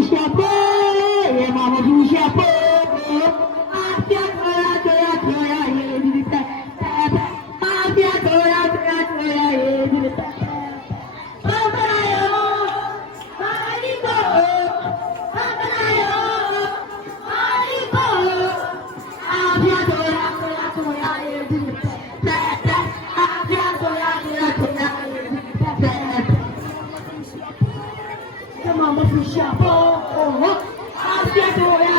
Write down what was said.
chapeau, et maman du chapeau. Afia toya toya toya ye di ta ta. Afia toya toya toya ye di ta ta. Papanayo, maliko, papanayo, maliko. Afia toya toya toya ye di ta ta. Afia toya toya toya ye di ta ta. Mama do chapeau, oh, afia toya